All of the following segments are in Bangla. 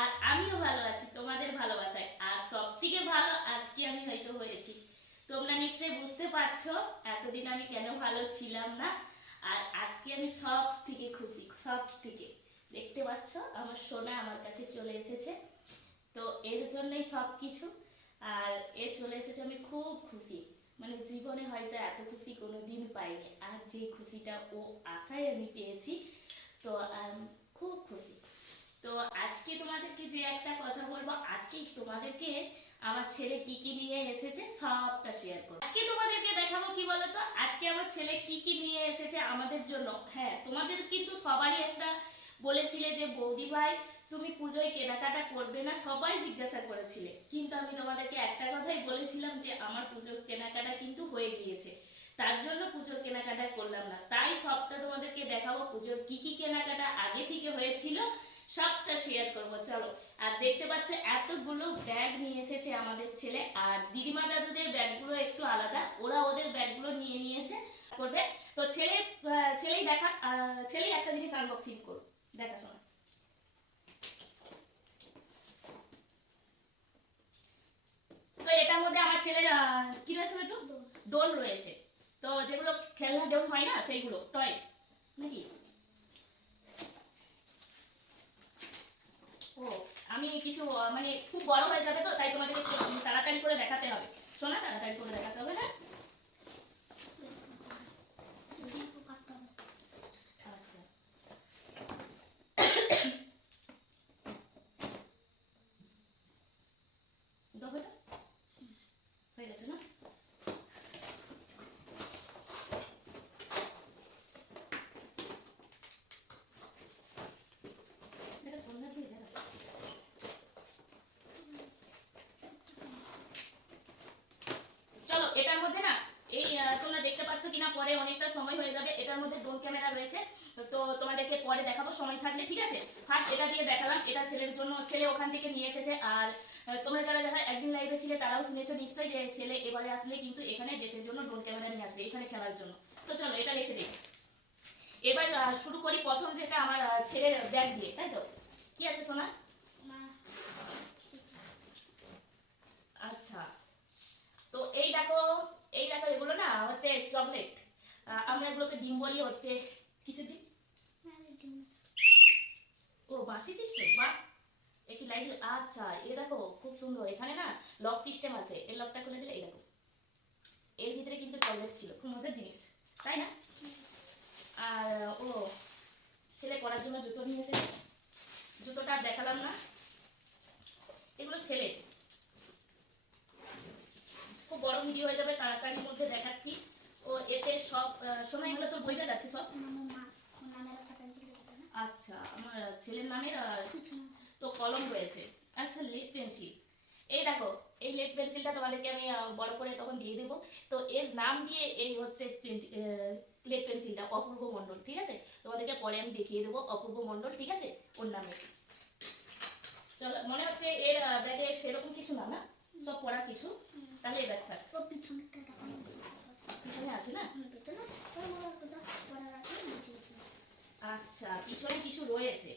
আর আমিও ভালো আছি, তোমাদের ভালোবাসায়। আর সব থেকে ভালো আজকে আমি হয়তো হয়েছি। তোমরা নিশ্চয়ই বুঝতে পারছ, এতদিন আমি কেন ভালো ছিলাম না। আর আজকে আমি সব থেকে খুশি, সব থেকে। দেখতে পাচ্ছ, আমার সোনা আমার কাছে চলে এসেছে। তো এর জন্যই সব কিছু। আর এ চলে এসেছে, আমি খুব খুশি। মানে জীবনে হয়তো এত খুশি কোনোদিন পাইনি। আর যে খুশিটা ও আশায় আমি পেয়েছি, তো খুব খুশি। তো আজকে তোমাদেরকে যে একটা কথা বলব, আজকে তোমাদেরকে আমার ছেলে কি কি নিয়ে এসেছে সবটা শেয়ার করব। আজকে তোমাদেরকে দেখাবো কি বলতো? আজকে আমার ছেলে কি কি নিয়ে এসেছে আমাদের জন্য। হ্যাঁ তোমাদের কিন্তু সবারই একটা বলেছিলে যে বৌদি ভাই তুমি পুজোয় কেনাকাটা করবে না, সবাই জিজ্ঞাসা করেছিলে। কিন্তু আমি তোমাদেরকে একটা কথাই বলেছিলাম যে, আমার পুজোর কেনাকাটা কিন্তু হয়ে গিয়েছে। তার জন্য পুজোর কেনাকাটা করলাম না। তাই সবটা তোমাদেরকে দেখাবো, পুজোর কি কি কেনাকাটা আগে থেকে হয়েছিল সবটা শেয়ার করব চলো। আর দেখতে পাচ্ছ এতগুলো ব্যাগ নিয়ে এসেছে আমাদের ছেলে আর দিদিমা দাদুদের ব্যাগগুলো একটু আলাদা ওরা ওদের ব্যাগগুলো নিয়ে নিয়েছে। করবে। তো ছেলে ছেলেই দেখা ছেলেই একটা জিনিস আনবক্সিং করো দেখাশোনা তো এটার মধ্যে আমার ছেলের আহ, কি রয়েছে একটু ডোল রয়েছে। তো যেগুলো খেলনা ডোল হয় না সেইগুলো টয় নাকি ও আমি কিছু মানে খুব বড় হয়ে যাবে তো, তাই তোমাদেরকে তাড়াতাড়ি করে দেখাতে হবে। শোনা, তাড়াতাড়ি করে দেখাতে হবে হ্যাঁ আচ্ছা দাও বেটা। হয়ে গেছে না এটা কোন হাত দিয়ে দেখা? চলো এটার মধ্যে না এই আহ, তোমরা দেখতে পাচ্ছ কিনা পরে অনেকটা সময় হয়ে যাবে এটার মধ্যে ড্রোন ক্যামেরা রয়েছে। তো তোমাদেরকে পরে দেখাবো সময় থাকলে ঠিক আছে? ফার্স্ট এটা দিয়ে দেখালাম এটা ছেলের জন্য ছেলে ওখান থেকে নিয়ে এসেছে। আর তোমরা যারা যারা একদিন লাইভে ছিলে তারাও শুনেছো নিশ্চয়ই যে ছেলে এবারে আসলে কিন্তু এখানে দেশের জন্য ড্রোন ক্যামেরা নিয়ে আসবে এখানে খেলার জন্য। তো চলো এটা রেখে দিই। এবার শুরু করি প্রথম যেটা আমার ছেলের ব্যাগ দিয়ে তাই তো? কি আছে সোনা? আচ্ছা। তো এই দেখো এই দেখো এগুলো না হচ্ছে চকলেট আমরা এগুলোকে ডিম বলি হচ্ছে কিছু ডিম? ও, বাসি সিস্টেম বাহ! একটু লাইট আচ্ছা এ দেখো, খুব সুন্দর। এখানে না লক সিস্টেম আছে। এর লকটা খুলে দিলে দেখো। এর ভিতরে কিন্তু চকলেট ছিল। খুব মজার জিনিস, তাই না? আর, ও, ছেলে পড়ার জন্য জুতো নিয়ে এসেছে। জুতোটা দেখালাম না। এগুলো ছেলে। খুব গরম ভিডিও হয়ে যাবে, তাড়াতাড়ির মধ্যে দেখাচ্ছি। ও এতে সব আহ, সময় এগুলো তো বইতে যাচ্ছে সব? আচ্ছা আমার ছেলের নামের তো কলম রয়েছে। আচ্ছা লেড পেন্সিল এই দেখো এই লেড পেন্সিলটা তোমাদেরকে আমি বড় করে তখন দিয়ে দেবো। তো এর নাম দিয়ে এই হচ্ছে লেড পেন্সিলটা অপূর্ব মণ্ডল ঠিক আছে? তোমাদেরকে পরে আমি দেখিয়ে দেবো অপূর্ব মণ্ডল ঠিক আছে? ওর নামে। চলো মনে হচ্ছে এর ব্যাগে সেরকম কিছু না না? সব পড়া কিছু? তাহলে ব্যাগ থাক। পিছনে আছে না আচ্ছা পিছনে কিছু রয়েছে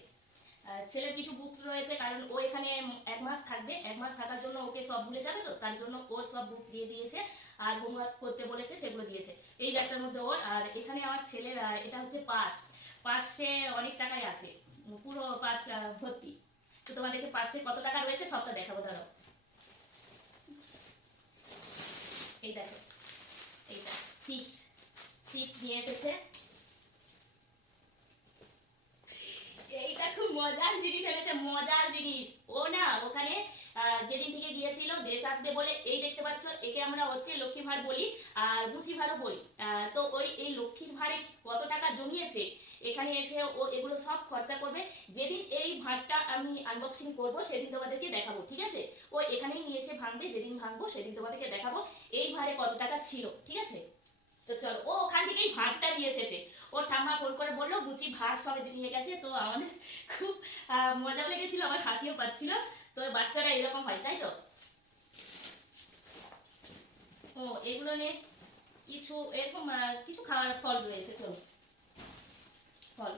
ছেলের কিছু বুক রয়েছে কারণ ও এখানে এক মাস থাকবে এক মাস থাকার জন্য ওকে সব ভুলে যাবে তো তার জন্য ওর সব বুক দিয়ে দিয়েছে আর হোমওয়ার্ক করতে বলেছে সেগুলো দিয়েছে এই ব্যাগটার মধ্যে ওর আর এখানে আমার ছেলের এটা হচ্ছে পাস পাশে অনেক টাকাই আছে পুরো পাস ভর্তি তো তোমাদেরকে পাশে কত টাকা রয়েছে সবটা দেখাবো ধরো এই দেখো এইটা চিপস চিপস নিয়ে এসেছে এইটা খুব মজার জিনিস এনেছে মজার জিনিস ও না ওখানে যেদিন থেকে গিয়েছিল, দেশ আসবে বলে এই দেখতে পাচ্ছ, একে আমরা হচ্ছে লক্ষ্মী ভাড় বলি আর বুচি ভাড়ও বলি। তো ওই, এই লক্ষ্মীর ভাড়ে কত টাকা জমিয়েছে, এখানে এসে ও এগুলো সব খরচা করবে। যেদিন এই ভাড়টা আমি আনবক্সিং করব, সেদিন তোমাদেরকে দেখাবো, ঠিক আছে? ও এখানেই নিয়ে এসে ভাঙবে, যেদিন ভাঙবো, সেদিন তোমাদেরকে দেখাবো এই ভাড়ে কত টাকা ছিল, ঠিক আছে? তো চলো, ও ওখান থেকেই ভাতটা নিয়ে এসেছে। ওর ঠাম্মা ফোন করে বলল, গুচি ভাত সবাই নিয়ে গেছে। তো আমাদের খুব মজা লেগেছিল, আমার হাসিও পাচ্ছিল। তো বাচ্চারা এরকম হয়, তাই তো? ও, এগুলো নিয়ে কিছু এরকম কিছু খাওয়ার ফল রয়েছে, চলো। ফল।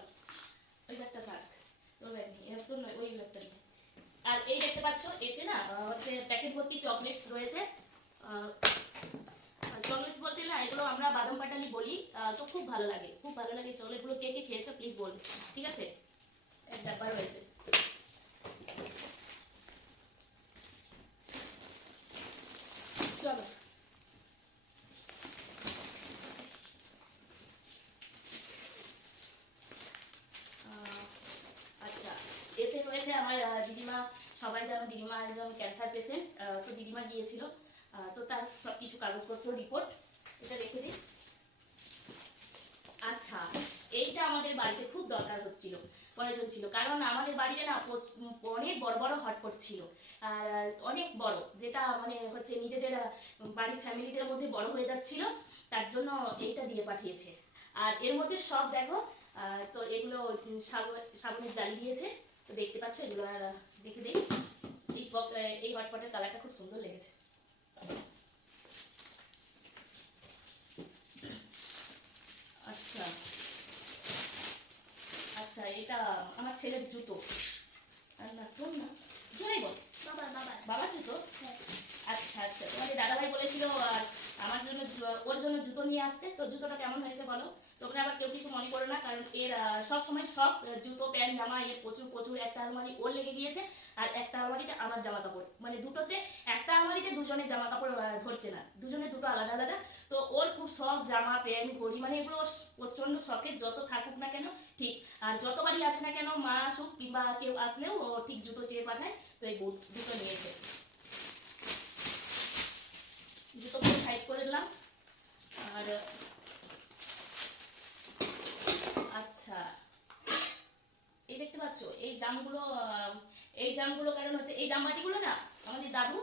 ওই ব্যাগটা থাক ওই ব্যাগ নেই, এরকম নয়, ওই ব্যাগটা নেই। আর এই দেখতে পাচ্ছ, এতে না হচ্ছে প্যাকেট ভর্তি চকলেটস রয়েছে। চকলেটস বলতে না, এগুলো আমরা বাদাম পাটালি বলি তো খুব ভালো লাগে, খুব ভালো লাগে। চকলেটগুলো কে কে খেয়েছো প্লিজ বলবে ঠিক আছে এক ব্যাপার রয়েছে চলো আহ, আচ্ছা এতে রয়েছে আমার আহ, দিদিমা সবাই জানো দিদিমা একজন ক্যান্সার পেশেন্ট তো দিদিমা গিয়েছিল আহ, তো তার সব কিছু কাগজপত্র রিপোর্ট এটা রেখে দিই। আচ্ছা এইটা আমাদের বাড়িতে খুব দরকার হচ্ছিল, প্রয়োজন ছিল। কারণ আমাদের বাড়িতে না অনেক বড় বড় হটপট ছিল। আর, অনেক বড়, যেটা মানে হচ্ছে নিজেদের বাড়ির ফ্যামিলিদের মধ্যে বড় হয়ে যাচ্ছিল, তার জন্য এইটা দিয়ে পাঠিয়েছে। আর এর মধ্যে সব দেখো তো এগুলো সাবুনের জালি দিয়েছে। তো দেখতে পাচ্ছ, এগুলো আর দেখে দিই। এই হটপটের কালারটা খুব সুন্দর লেগেছে আচ্ছা আচ্ছা এটা আমার ছেলের জুতো। আর না তোর না? জোরাই বল। বাবা জুতো? আচ্ছা আচ্ছা। তোমাদের দাদাভাই বলেছিল আর আমার জন্য ওর জন্য জুতো নিয়ে আসতে। তো জুতোটা কেমন হয়েছে বলো? তোমরা আবার কেউ কিছু মনে করো না কারণ এর সব সময় সব জুতো প্যান্ট জামা এর প্রচুর প্রচুর একটা আলমারি ওর লেগে গিয়েছে আর একটা আলমারিতে আমার জামা কাপড় মানে দুটোতে একটা আলমারিতে দুজনের জামা কাপড় ধরছে না। দুজনে দুটো আলাদা আলাদা। তো ওর খুব শখ জামা প্যান্ট ঘড়ি মানে এগুলো প্রচণ্ড শখের যত থাকুক না কেন ঠিক। আর যতবারই আসে না কেন, মা আসুক কিংবা কেউ আসলেও ঠিক জুতো চেয়ে পাঠায়, তো এই বুট দুটো নিয়েছে। জুতোগুলো সাইড করে দিলাম আর আচ্ছা এই দেখতে পাচ্ছ, এই জামগুলো এই জামগুলো কারণ হচ্ছে, এই জামবাটিগুলো না আমাদের দাদু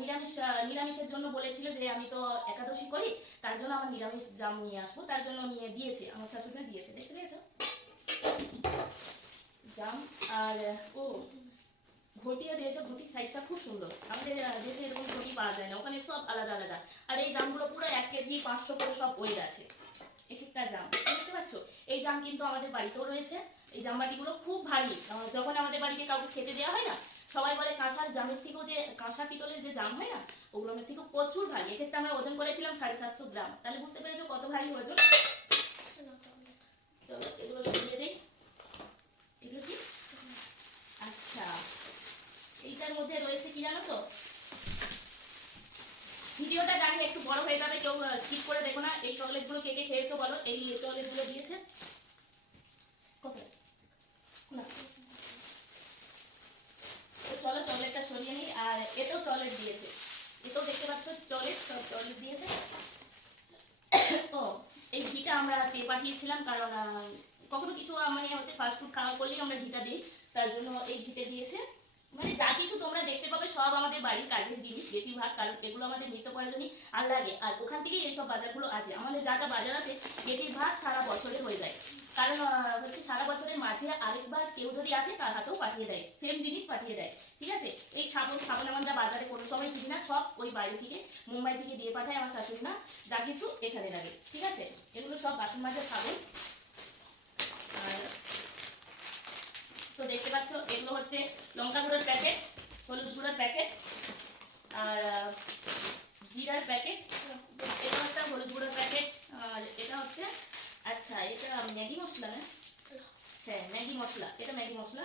নিরামিষ নিরামিষের জন্য বলেছিল যে আমি তো একাদশী করি, তার জন্য আমার নিরামিষ জাম নিয়ে আসব, তার জন্য নিয়ে দিয়েছে, আমার শাশুড়ি দিয়েছে, দেখতে পেয়েছ? জাম আর ও ঘটিও দিয়েছে ঘটির সাইজটা খুব সুন্দর। আমাদের দেশে এরকম ঘটি পাওয়া যায় না ওখানে সব আলাদা আলাদা। আর এই জামগুলো পুরো এক কেজি পাঁচশো করে সব ওয়েট আছে। এক একটা জাম দেখতে পাচ্ছ এই জাম কিন্তু আমাদের বাড়িতেও রয়েছে। এই জামবাটিগুলো খুব ভারী। যখন আমাদের বাড়িতে কাউকে খেতে দেওয়া হয় না সবাই বলে কাঁসার জামের থেকেও যে কাঁসা পিতলের যে জাম হয় না ওগুলোর থেকেও প্রচুর ভারী। এক্ষেত্রে আমরা ওজন করেছিলাম সাড়ে সাতশো গ্রাম। তাহলে বুঝতে পেরেছ কত ভারী ওজন? চলো এগুলো সরিয়ে দিই। আচ্ছা। চলো চকলেটটা সরিয়ে নিই। আর এতেও চকলেট দিয়েছে। এতেও দেখতে পাচ্ছ, চকলেট, সব চকলেট দিয়েছে। ও, এই ঘিটা আমরা চেয়ে পাঠিয়েছিলাম, কারণ কখনো কিছু মানে হচ্ছে ফাস্টফুড খাওয়া করলেই আমরা ঘিটা দিই, তার জন্য এই ঘিটে দিয়েছে। মানে যা কিছু তোমরা দেখতে পাবে সব আমাদের বাড়ির কাজের জিনিস বেশিরভাগ, কারণ এগুলো আমাদের নিত্য প্রয়োজনই আর লাগে। আর ওখান থেকেই এইসব বাজারগুলো আছে আমাদের যা যা বাজার আছে, বেশিরভাগ সারা বছরে হয়ে যায়। কারণ হচ্ছে সারা বছরের মাঝে আরেকবার কেউ যদি আসে, তার হাতেও পাঠিয়ে দেয়। সেম জিনিস পাঠিয়ে দেয়। ঠিক আছে? এই সাবন সাবন আমরা বাজারে কোনো সময় কিনি না, সব ওই বাইরে থেকে, মুম্বাই থেকে দিয়ে পাঠায় আমার শাশুড়ি না যা কিছু এখানে লাগে। ঠিক আছে? এগুলো সব বাসন মাঝে সাবন। তো দেখতে পাচ্ছ, এগুলো হচ্ছে লঙ্কা গুঁড়োর প্যাকেট, হলুদ গুঁড়োর প্যাকেট, আর জিরার প্যাকেট, এটা একটা হলুদ গুঁড়োর প্যাকেট, আর এটা হচ্ছে আচ্ছা এটা ম্যাগি মশলা না? হ্যাঁ ম্যাগি মশলা, এটা ম্যাগি মশলা,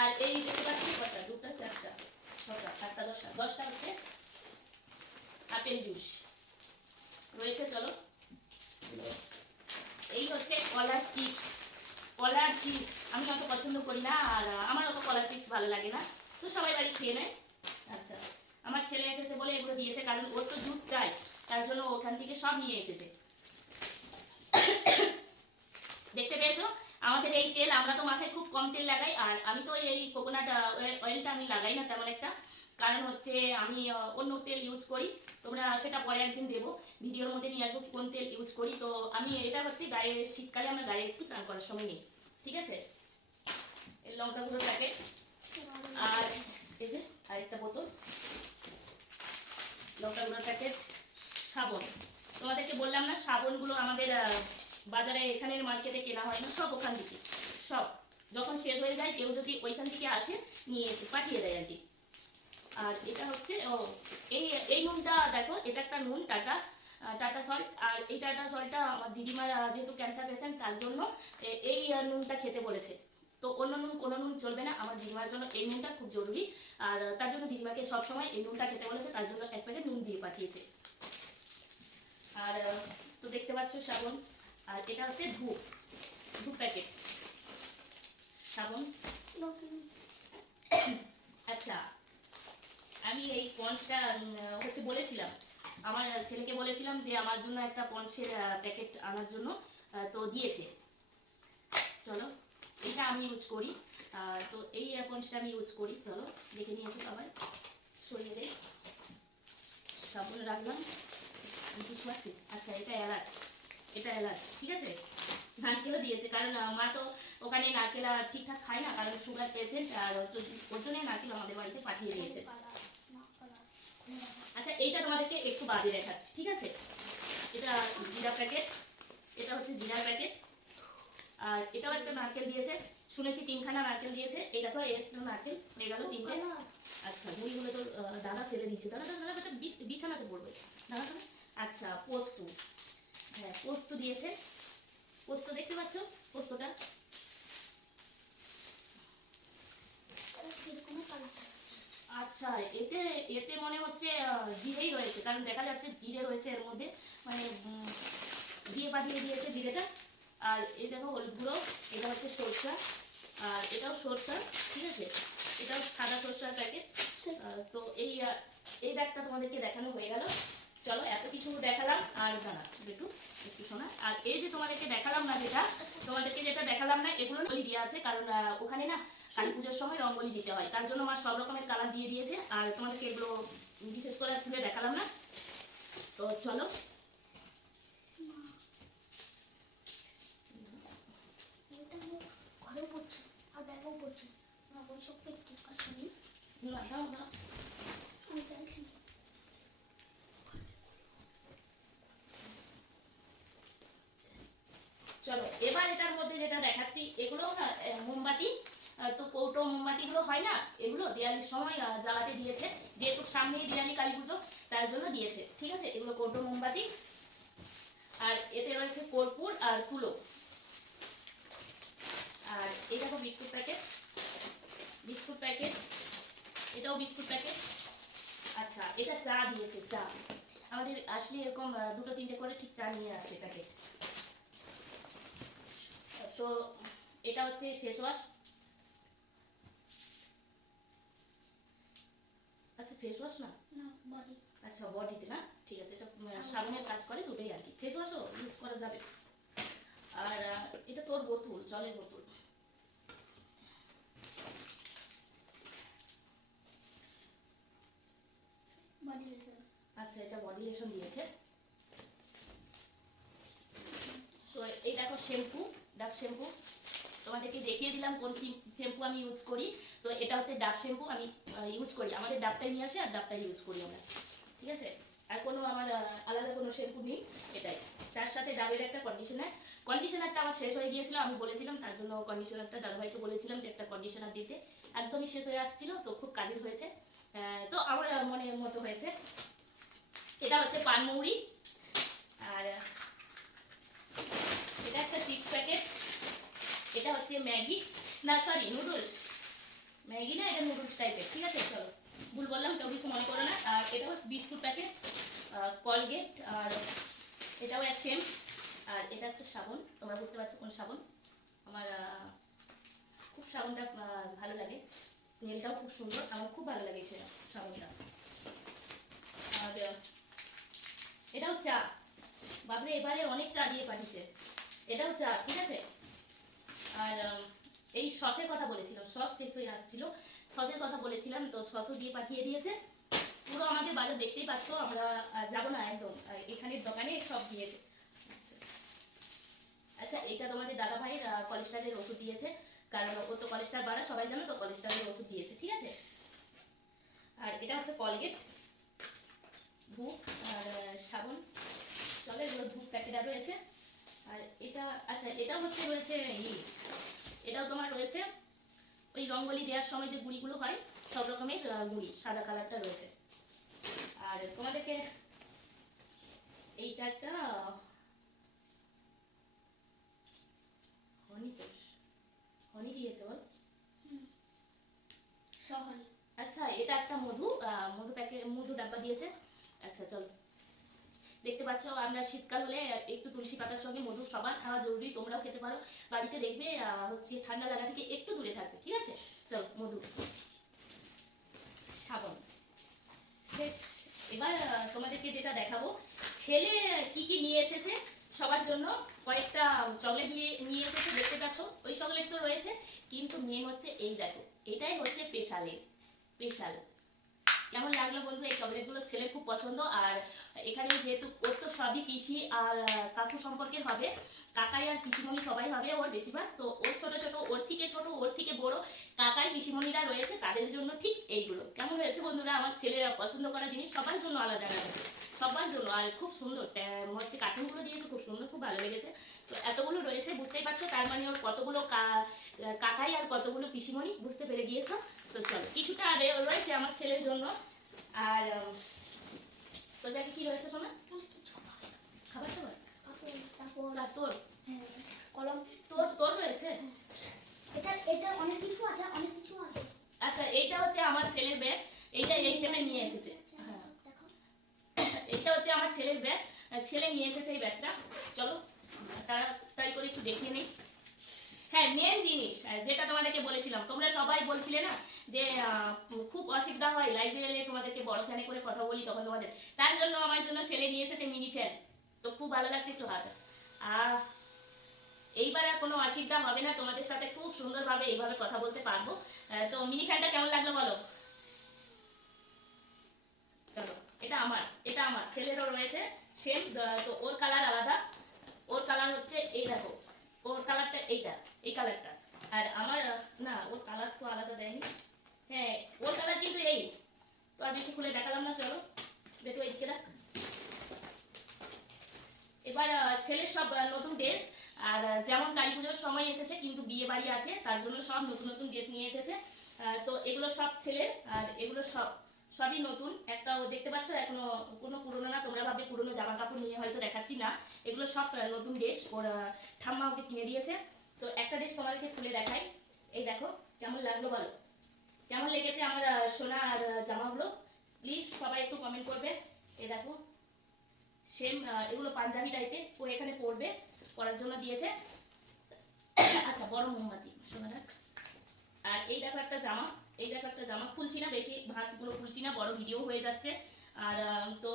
আর এই দেখতে পাচ্ছি, কটা? দুটা, চারটা, ছটা, আটটা, দশটা দশটা হচ্ছে আপেল জুস। রয়েছে, চলো। এই হচ্ছে কলার চিপস। কলার চিপস আমি অত পছন্দ করি না আর আমার অত কলার চিপস ভালো লাগে না। তো সবাই বাড়ি খেয়ে নেয়। আচ্ছা। আমার ছেলে এসেছে বলে এগুলো দিয়েছে কারণ ওর তো দুধ চাই তার জন্য ওখান থেকে সব নিয়ে এসেছে। দেখতে পেয়েছ? আমাদের এই তেল আমরা তো মাথায় খুব কম তেল লাগাই আর আমি তো এই কোকোনাট অয়েলটা আমি লাগাই না তেমন একটা। কারণ হচ্ছে আমি অন্য তেল ইউজ করি। তোমরা সেটা পরে একদিন দেবো। ভিডিওর মধ্যে নিয়ে আসব কোন তেল ইউজ করি। তো আমি এটা হচ্ছে গায়ে, শীতকালে আমরা গায়ে একটু চান করার সময় নিই। ঠিক আছে? এই লঙ্কা গুঁড়ো প্যাকেট আর এই যে আরেকটা বোতল। লঙ্কা গুঁড়োর প্যাকেট সাবন। তোমাদেরকে বললাম না, সাবনগুলো আমাদের বাজারে এখানের মার্কেটে কেনা হয় না, সব ওখান থেকে। সব। যখন শেষ হয়ে যায়, কেউ যদি ওইখান থেকে আসে, নিয়ে পাঠিয়ে দেয় আর কি। আর এটা হচ্ছে ও এই এই নুনটা দেখো এটা একটা নুন টাটা টাটা সল্ট আর এই টাটা সল্টটা আমার দিদিমার যেহেতু ক্যান্সার পেশেন্ট তার জন্য এই নুনটা খেতে বলেছে। তো অন্য নুন কোনো নুন চলবে না আমার দিদিমার জন্য এই নুনটা খুব জরুরি। আর তার জন্য দিদিমাকে সবসময় এই নুনটা খেতে বলেছে তার জন্য এক প্যাকেট নুন দিয়ে পাঠিয়েছে। আর তো দেখতে পাচ্ছ সাবন আর এটা হচ্ছে ধূপ ধূপ প্যাকেট সাবন আচ্ছা আমি এই পন্সটা হচ্ছে বলেছিলাম। আমার ছেলেকে বলেছিলাম যে আমার জন্য একটা পন্সের প্যাকেট আনার জন্য তো দিয়েছে। চলো, এটা আমি ইউজ করি। তো এই পন্সটা আমি ইউজ করি। চলো, দেখে নিয়েছি সবাই। সরিয়ে দেয় সাবন রাখলাম। কিছু আছে? আচ্ছা এটা এলাচ। এটা এলাচ, ঠিক আছে? নারকেলও দিয়েছে, কারণ মা তো ওখানে নারকেল ঠিকঠাক খায় না, কারণ সুগার পেশেন্ট আর ওর জন্য নারকেল আমাদের বাড়িতে পাঠিয়ে দিয়েছে। আচ্ছা এইটা তোমাদেরকে একটু বাদে দেখাচ্ছি ঠিক আছে? এটা জিরা প্যাকেট এটা হচ্ছে জিরার প্যাকেট আর এটাও একটা নারকেল দিয়েছে শুনেছি তিনখানা নারকেল দিয়েছে এটা তো একটা নারকেল হয়ে গেল তিনটে। আচ্ছা মুড়িগুলো তো দাদা ফেলে দিচ্ছে। দাদা দাদা দাদা বিছানাতে পড়বে। দাদা দাদা আচ্ছা পোস্ত। হ্যাঁ পোস্ত দিয়েছে। পোস্ত দেখতে পাচ্ছ? পোস্তটা আচ্ছা এতে এতে মনে হচ্ছে জিরেই রয়েছে, কারণ দেখা যাচ্ছে জিরে রয়েছে এর মধ্যে মানে দিয়ে পাঠিয়ে দিয়েছে জিরেটা। আর এই দেখো হলুদ গুঁড়ো, এটা হচ্ছে সরষা, আর এটাও সরষা, ঠিক আছে? এটাও সাদা সরষার প্যাকেট তো এই এই ব্যাগটা তোমাদেরকে দেখানো হয়ে গেল। চলো, এত কিছু দেখালাম, আর দাঁড়া একটু একটু শোনা। আর এই যে তোমাদেরকে দেখালাম না যেটা, তোমাদেরকে যেটা দেখালাম না, এগুলো দেওয়া আছে, কারণ ওখানে না কালী পুজোর সময় রঙ্গলি দিতে হয়। তার জন্য মা সব রকমের কালার দিয়ে দিয়েছে। আর তোমাদেরকে এগুলো বিশেষ করে তুলে দেখালাম না। তো চলো। চলো এবার এটার মধ্যে যেটা দেখাচ্ছি এগুলো মোমবাতি। আহ, তো কৌটো মোমবাতিগুলো হয় না? এগুলো দেওয়ালির সময় জ্বালাতে দিয়েছে। যেহেতু সামনেই দিওয়ালি কালী পুজো, তার জন্য দিয়েছে। ঠিক আছে? এগুলো কৌটো মোমবাতি। আর এতে রয়েছে কর্পূর আর তুলো। আর এই দেখো বিস্কুট প্যাকেট। Biscuit packet. এটাও বিস্কুট প্যাকেট। আচ্ছা এটা চা দিয়েছে, চা। আমাদের আসলে এরকম দুটো তিনটে করে ঠিক চা নিয়ে আসে প্যাকেট তো এটা হচ্ছে ফেস ওয়াশ ফেস ওয়াশ না? বডি আচ্ছা বডিতে না? ঠিক আছে এটা উম, সাবানের কাজ করে দুটোই আর কি। ফেস ওয়াশও ইউজ করা যাবে। আর এটা তোর বোতল জলের বোতল। আচ্ছা এটা বডি লোশন দিয়েছে। তো এই দেখো শ্যাম্পু ডাব শ্যাম্পু তোমাদেরকে দেখিয়ে দিলাম কোন শ্যাম্পু আমি ইউজ করি। তো এটা হচ্ছে ডাব শ্যাম্পু আমি ইউজ করি। আমাদের ডাবটাই নিয়ে আসে আর ডাবটা ইউজ করি আমরা। ঠিক আছে? আর কোনো আমার আলাদা কোনো শ্যাম্পু নেই, এটাই। তার সাথে ডাবের একটা কন্ডিশনার কন্ডিশনারটা আমার শেষ হয়ে গিয়েছিল, আমি বলেছিলাম, তার জন্য কন্ডিশনারটা দাদাভাইকে বলেছিলাম যে একটা কন্ডিশনার দিতে। একদমই শেষ হয়ে আসছিল, তো খুব কাজের হয়েছে। তো আমার মনের মতো হয়েছে। এটা হচ্ছে পানমৌরি। আর এটা একটা চিপস প্যাকেট এটা হচ্ছে ম্যাগি। না সরি নুডলস ম্যাগি না, এটা নুডলস টাইপের ঠিক আছে? চলো, ভুল বললাম, কেউ কিছু মনে করো না। আর এটা হচ্ছে বিস্কুট প্যাকেট কলগেট আর এটাও এক সেম আর এটা হচ্ছে সাবন, তোমরা বুঝতে পারছ কোন সাবন? আমার খুব সাবনটা ভালো লাগে। স্মেলটাও খুব সুন্দর, আমার খুব ভালো লাগে সেটা সাবনটা। আর এটাও চা। বাবরে, এবারে অনেক চা দিয়ে পাঠিয়েছে। এটাও চা, ঠিক আছে? আর এই সসের কথা বলেছিলাম, সস শেষ হয়ে আসছিল, সসের কথা বলেছিলাম, তো সসও দিয়ে পাঠিয়ে দিয়েছে। পুরো আমাদের বাজার দেখতেই পাচ্ছ, আমরা যাব না একদম এখানের দোকানে সব দিয়েছে। আচ্ছা। আচ্ছা এটা তোমাদের দাদা ভাইয়ের কলেস্ট্রলের ওষুধ দিয়েছে, কারণ ও তো কলেস্ট্রল বাড়া, সবাই জানো তো কলেস্ট্রলের ওষুধ দিয়েছে, ঠিক আছে? আর এটা হচ্ছে কলগেট ধূপ আর সাবন। চলে এগুলো ধূপ প্যাকেটটা রয়েছে। আর এটা আচ্ছা এটা হচ্ছে রয়েছে ই এটাও তোমার রয়েছে ওই রঙ্গলি দেওয়ার সময় যে গুঁড়িগুলো হয় সব রকমের গুঁড়ি সাদা কালারটা রয়েছে। আর তোমাদেরকে এইটা একটা হনি হনি দিয়েছে বল? শহরে আচ্ছা এটা একটা মধু মধু প্যাকেট মধু ডাব্বা দিয়েছে। আচ্ছা চলো। দেখতে পাচ্ছ, আমরা শীতকাল হলে একটু তুলসী পাতার সঙ্গে মধু সবার খাওয়া জরুরি, তোমরাও খেতে পারো। বাড়িতে দেখবে হচ্ছে ঠান্ডা লাগা থেকে একটু দূরে থাকবে, ঠিক আছে? চলো, মধু। সাবন। শেষ। এবার তোমাদেরকে যেটা দেখাবো, ছেলে কি কি নিয়ে এসেছে সবার জন্য? কয়েকটা চকলেট নিয়ে নিয়ে এসেছে, দেখতে পাচ্ছ? ওই চকলেট তো রয়েছে, কিন্তু মেয়ে হচ্ছে এই দেখো, এটাই হচ্ছে স্পেশালে স্পেশাল কেমন লাগল বন্ধু? এই চকলেটগুলো ছেলে খুব পছন্দ। আর এখানে যেহেতু ওর তো সবই পিসি আর কাকু সম্পর্কে হবে। কাকাই আর পিসিমণি সবাই হবে ওর বেশিরভাগ। তো ওর ছোট ছোট, ওর থেকে ছোট, ওর থেকে বড় কাকাই, পিসিমণিরা রয়েছে তাদের জন্য ঠিক এইগুলো। কেমন হয়েছে বন্ধুরা? আমার ছেলেরা পছন্দ করা জিনিস সবার জন্য আলাদা আলাদা। সবার জন্য। আর খুব সুন্দর। হচ্ছে কার্টুনগুলো দিয়েছে, খুব সুন্দর, খুব ভালো লেগেছে। তো এতগুলো রয়েছে, বুঝতেই পারছ? তার মানে ওর কতগুলো কাকাই আর কতগুলো পিসিমণি, বুঝতে পেরে গিয়েছো? তো চলো কিছুটা রয়েছে আমার ছেলের জন্য। আর তোর ব্যাগে কি রয়েছে কিছু খাবার খাবার তোর? হ্যাঁ, কলম? তোর তোর রয়েছে? এটা এটা অনেক কিছু আছে অনেক কিছু আছে। আচ্ছা এইটা হচ্ছে আমার ছেলের ব্যাগ। এইটা এইখানে নিয়ে এসেছে। হ্যাঁ। সব এইটা হচ্ছে আমার ছেলের ব্যাগ। ছেলে নিয়ে এসেছে এই ব্যাগটা। চলো তাড়াতাড়ি করে একটু দেখিয়ে নিই। হ্যাঁ মেন জিনিস যেটা তোমাদেরকে বলেছিলাম তোমরা সবাই বলছিলে না যে খুব অসুবিধা হয় লাইভে এলে তোমাদেরকে বড় ফ্যানে করে কথা বলি তখন তোমাদের। তার জন্য আমার জন্য ছেলে নিয়ে এসেছে মিনি ফ্যান তো খুব ভালো লাগছে একটু হাত। আর এইবার আর কোনো অসুবিধা হবে না, তোমাদের সাথে খুব সুন্দরভাবে এইভাবে কথা বলতে পারব। তো মিনি ফ্যানটা কেমন লাগল বলো? এটা আমার এটা আমার, ছেলেরও রয়েছে সেম তো ওর কালার আলাদা। ওর কালার হচ্ছে এই দেখো, ওর কালারটা এইটা, এই কালারটা আর আমার আহ, না ওর কালার তো আলাদা দেয়নি হ্যাঁ ওর কালার কিন্তু এই আর বেশি খুলে দেখালাম না, চলো। দেখো এইদিকে রাখ। এবার ছেলের সব নতুন ড্রেস, আর যেমন কালী পুজোর সময় এসেছে, কিন্তু বিয়ে বাড়ি আছে, তার জন্য সব নতুন নতুন ড্রেস নিয়ে এসেছে। তো এগুলো সব ছেলের, আর এগুলো সব, সবই নতুন। একটা দেখতে পাচ্ছ, এখনও কোনো পুরনো না, তোমরা ভাববে পুরনো জামা কাপড় নিয়ে হয়তো দেখাচ্ছি না। এগুলো সব নতুন ড্রেস, ওর ঠাম্মা ওকে কিনে দিয়েছে। তো একটা ড্রেস তোমাদেরকে খুলে দেখাই। এই দেখো, কেমন লাগল বলো। কেমন লেগেছে আমার আহ, সোনা আর জামাগুলো? প্লিজ সবাই একটু কমেন্ট করবে। এ দেখো সেম এগুলো পাঞ্জাবি টাইপের ও এখানে পরবে পরার জন্য দিয়েছে। আচ্ছা বড় মোমবাতি শোনা রাখ আর এই দেখো একটা জামা এই দেখো একটা জামা খুলছি না বেশি ভাঁজগুলো খুলছি না বড় ভিডিও হয়ে যাচ্ছে। আর তো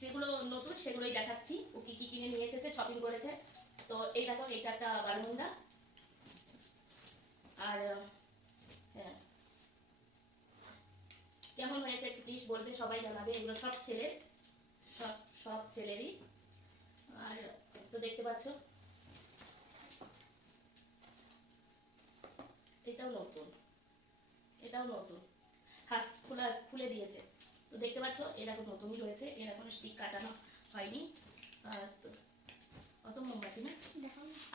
যেগুলো নতুন সেগুলোই দেখাচ্ছি ও কি কি কিনে নিয়ে এসেছে শপিং করেছে। তো এই দেখো এইটা একটা বারমুন্ডা আর হ্যাঁ। কেমন হয়েছে একটু প্লিজ বলবে সবাই জানাবে এগুলো সব ছেলের সব সব ছেলেরই। আর তো দেখতে পাচ্ছ। এটাও নতুন। এটাও নতুন। হাত খোলা খুলে দিয়েছে। তো দেখতে পাচ্ছ এরকম নতুনই রয়েছে এর এখনও স্টিক কাটানো হয়নি। আর অত মোমবাতি না?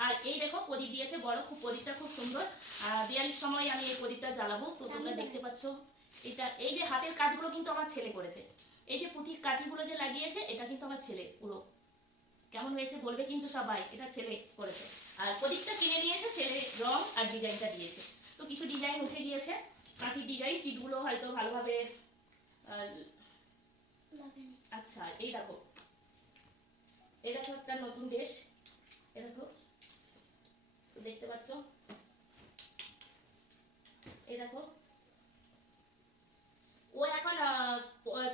আর এই দেখো প্রদীপ দিয়েছে বড় খুব প্রদীপটা খুব সুন্দর। আর দিওয়ালির সময় আমি এই প্রদীপটা জ্বালাবো। তো তোমরা দেখতে পাচ্ছ। এটা এই যে হাতের কাজগুলো কিন্তু আমার ছেলে করেছে। এই যে পুঁথির কাঠিগুলো যে লাগিয়েছে এটা কিন্তু আমার ছেলে পুরো। কেমন হয়েছে বলবে কিন্তু সবাই এটা ছেলে করেছে। আর প্রদীপটা কিনে নিয়েছে ছেলে রং আর ডিজাইনটা দিয়েছে। তো কিছু ডিজাইন উঠে গিয়েছে। কাঠির ডিজাইন চিটগুলো হয়তো ভালোভাবে আচ্ছা এই দেখো। এটা তো একটা নতুন দেশ। দেখো। তো দেখতে পাচ্ছ? এই দেখো। ও এখন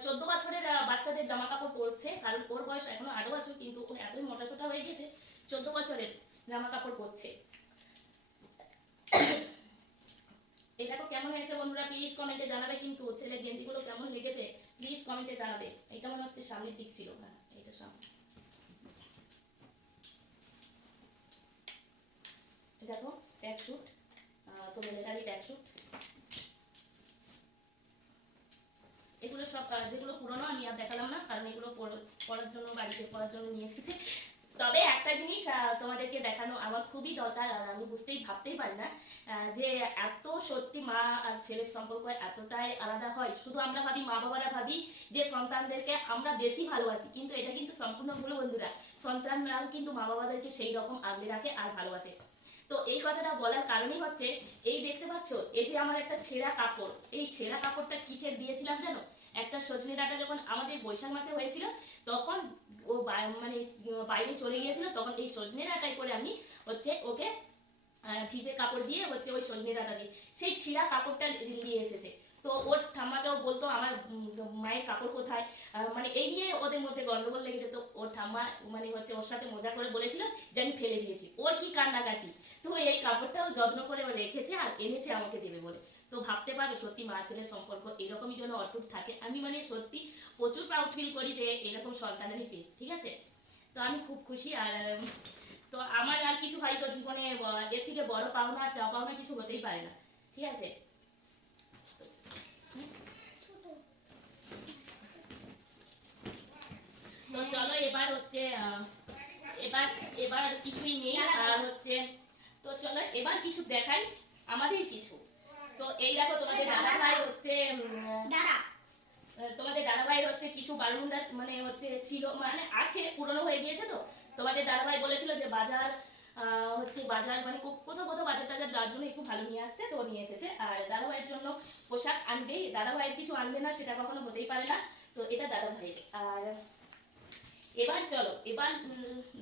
চোদ্দ বছরের বাচ্চাদের জামা কাপড় পরছে। কারণ ওর বয়স এখনও আট বছর, কিন্তু ও এতই মোটা সোটা হয়ে গেছে, চোদ্দ বছরের জামা কাপড় পরছে। এই দেখো কেমন হয়েছে বন্ধুরা প্লিজ কমেন্টে জানাবে কিন্তু ছেলের গেঞ্জিগুলো কেমন লেগেছে প্লিজ কমেন্টে জানাবে। এটা মনে হচ্ছে সামনের দিক ছিল হ্যাঁ এটা সামনে। দেখো ট্যাগ শুট তো মিলিটারি ট্যাগ এগুলো সব যেগুলো পুরনো আমি আর দেখালাম না, কারণ এগুলো পরার জন্য, বাড়িতে পরার জন্য নিয়ে এসেছি। তবে একটা জিনিস তোমাদেরকে দেখানো আমার খুবই দরকার, আর আমি বুঝতেই, ভাবতেই পারি না যে এত সত্যি মা আর ছেলের সম্পর্ক এতটাই আলাদা হয়। শুধু আমরা ভাবি, মা বাবারা ভাবি যে সন্তানদেরকে আমরা বেশি ভালোবাসি, কিন্তু এটা কিন্তু সম্পূর্ণ ভুল বন্ধুরা। সন্তানরাও কিন্তু মা বাবাদেরকে সেই রকম আগলে রাখে আর ভালোবাসে। তো এই কথাটা বলার কারণই হচ্ছে, এই দেখতে পাচ্ছ, এই যে আমার একটা ছেঁড়া কাপড়, এই ছেঁড়া কাপড়টা কিসের দিয়েছিলাম জানো? একটা সজনে ডাটা যখন আমাদের বৈশাখ মাসে হয়েছিল, তখন ও মানে বাইরে চলে গিয়েছিল, তখন এই সজনে ডাটাই করে আমি হচ্ছে ওকে ভিজে কাপড় দিয়ে হচ্ছে ওই সজনে ডাটা দিয়ে, সেই ছিঁড়া কাপড়টা নিয়ে এসেছে। তো ওর ঠাম্মাকেও বলতো, আমার মায়ের কাপড় কোথায়? মানে এই নিয়ে ওদের মধ্যে গন্ডগোল লেগে যেত। ওর ঠাম্মা মানে হচ্ছে ওর সাথে মজা করে বলেছিল যে, আমি ফেলে দিয়েছি। ওর কি কান্নাকাটি? তো এই কাপড়টাও যত্ন করে ও রেখেছে আর এনেছে আমাকে দেবে বলে। তো ভাবতে পারো, সত্যি মা ছেলের সম্পর্ক এরকমই যেন অটুট থাকে। আমি মানে সত্যি প্রচুর প্রাউড ফিল করি যে, এরকম সন্তান আমি পেয়ে, ঠিক আছে? তো আমি খুব খুশি আর তো আমার আর কিছু হয়তো জীবনে এর থেকে বড় পাওনা চা পাওনা কিছু হতেই পারে না, ঠিক আছে? তো চলো এবার হচ্ছে এবার এবার কিছুই নেই আর হচ্ছে তো চলো এবার কিছু দেখাই আমাদের কিছু। তো এই দেখো তোমাদের দাদা ভাই হচ্ছে তোমাদের দাদা ভাই হচ্ছে কিছু বালুনটা মানে হচ্ছে ছিল মানে আছে পুরনো হয়ে গিয়েছে তো। তোমাদের দাদা ভাই বলেছিল যে বাজার আহ, হচ্ছে বাজার মানে কোথাও কোথাও বাজার টাজার যার জন্য একটু ভালো নিয়ে আসতে তো নিয়ে এসেছে। আর দাদা ভাইয়ের জন্য পোশাক আনবেই দাদা ভাইয়ের কিছু আনবে না সেটা কখনো হতেই পারে না। তো এটা দাদা ভাইয়ের। আর এবার চলো, এবার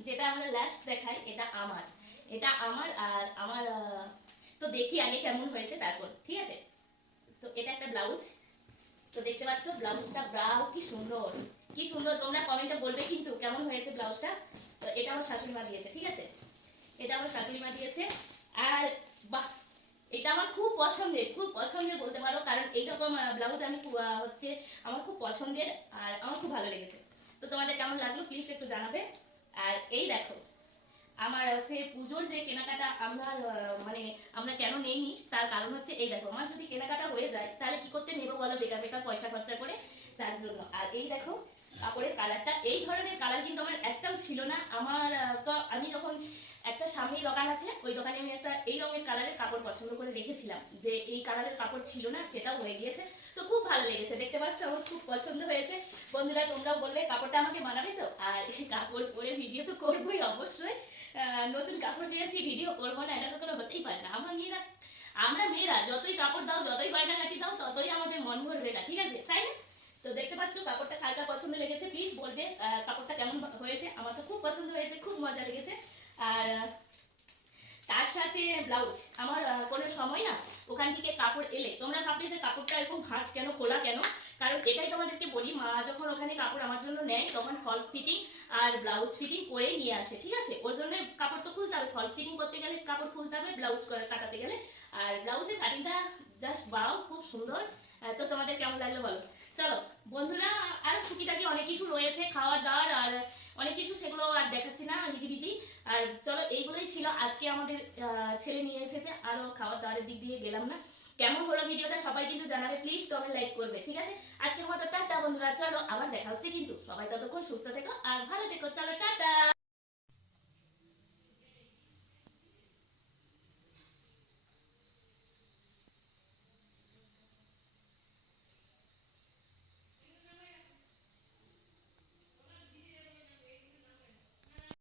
যেটা আমরা লাস্ট দেখাই, এটা আমার। এটা আমার আর আমার তো দেখি আগে কেমন হয়েছে তারপর, ঠিক আছে? তো এটা একটা ব্লাউজ তো দেখতে পাচ্ছ ব্লাউজটা ব্রাউ কি সুন্দর কি সুন্দর, তোমরা কমেন্টে বলবে কিন্তু কেমন হয়েছে ব্লাউজটা তো এটা আমার শাশুড়ি মা দিয়েছে, ঠিক আছে? এটা আমার শাশুড়ি মা দিয়েছে, আর বাহ, এটা আমার খুব পছন্দের খুব পছন্দের বলতে পারো, কারণ এইরকম ব্লাউজ আমি হচ্ছে আমার খুব পছন্দের, আর আমার খুব ভালো লেগেছে। তো তোমাদের কেমন লাগল? প্লিজ একটু জানাবে। আর এই দেখো, আমার হচ্ছে পুজোর যে কেনাকাটা আমরা মানে আমরা কেন নেইনি, তার কারণ হচ্ছে এই দেখো, আমার যদি কেনাকাটা হয়ে যায়, তাহলে কি করতে নেব বলো? বেকার বেকার পয়সা খরচা করে, তার জন্য। আর এই দেখো, কাপড়ের কালারটা, এই ধরনের কালার কিন্তু আমার একটাও ছিল না। আমার তো আমি সামনেই দোকান আছে, ওই দোকানে আমি একটা এই রঙের কালারের কাপড় পছন্দ করে রেখেছিলাম। যে এই কালারের কাপড় ছিল না, সেটাও হয়ে গিয়েছে। তো খুব ভালো লেগেছে, দেখতে পাচ্ছ? আমার খুব পছন্দ হয়েছে। বন্ধুরা, তোমরাও বললে কাপড়টা আমাকে বানাবে তো? আর কাপড় পরে ভিডিও তো করবোই অবশ্যই। নতুন কাপড় নিয়েছি ভিডিও করব না, এটা তো কোনো হতেই পারে না। আমার মেয়েরা, আমরা মেয়েরা, যতই কাপড় দাও, যতই কাটি দাও, ততই আমাদের মন ভরবে না, ঠিক আছে? তাই না? তো দেখতে পাচ্ছ, কাপড়টা কার পছন্দ লেগেছে? প্লিজ বলবে কাপড়টা কেমন হয়েছে? আমার তো খুব পছন্দ হয়েছে, খুব মজা লেগেছে। আর, তার সাথে ব্লাউজ। আমার কোনো সময় না ওখান থেকে কাপড় এলে, তোমরা ভাববে যে কাপড়টা এরকম ভাঁজ কেন, খোলা কেন? কারণ এটাই তোমাদেরকে বলি, মা যখন ওখানে কাপড় আমার জন্য নেয়, তখন ফলস ফিটিং আর ব্লাউজ ফিটিং করেই নিয়ে আসে, ঠিক আছে? ওর জন্য কাপড় তো খুলতে হবে। ফলস ফিটিং করতে গেলে কাপড় খুলতে হবে, ব্লাউজ করে কাটাতে গেলে। আর ব্লাউজের কাটিংটা জাস্ট বাও খুব সুন্দর। তো তোমাদের কেমন লাগল বলো? চলো, বন্ধুরা, আর টুকিটাকি অনেক কিছু রয়েছে খাওয়ার দাওয়ার আর অনেক কিছু সেগুলো আর দেখাচ্ছি না, হিজিবিজি। আর চলো, এইগুলোই ছিল। আজকে আমাদের ছেলে নিয়ে এসেছে, আরও খাওয়ার দাওয়ারের দিক দিয়ে গেলাম না। কেমন হলো ভিডিওটা সবাই কিন্তু জানাবে প্লিজ কমেন্ট লাইক করবে, ঠিক আছে? আজকের মতো টাটা বন্ধুরা, চলো আবার দেখা হচ্ছে কিন্তু। সবাই ততক্ষণ সুস্থ থেকো আর ভালো থেকো। চলো, টাটা!